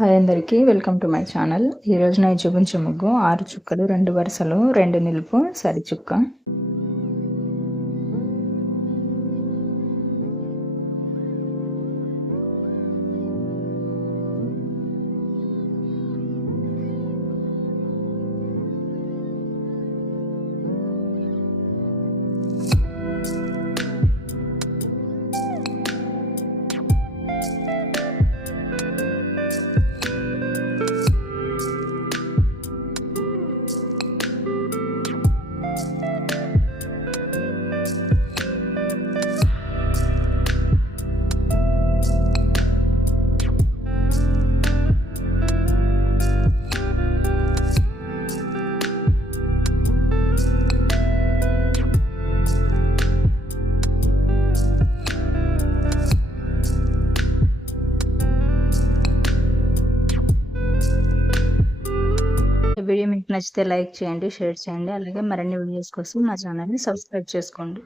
హాయ్ అందరికీ welcome to my channel. ఈరోజు నేను చూపించే ముగ్గు 6 చుక్కలు, 2 వరుసలు, 2 నిలుపు, సరి చుక్క. వీడియో మీకు నచ్చితే లైక్ చేయండి, షేర్ చేయండి. అలాగే మరిన్ని వీడియోస్ కోసం నా ఛానల్ని సబ్స్క్రైబ్ చేసుకోండి.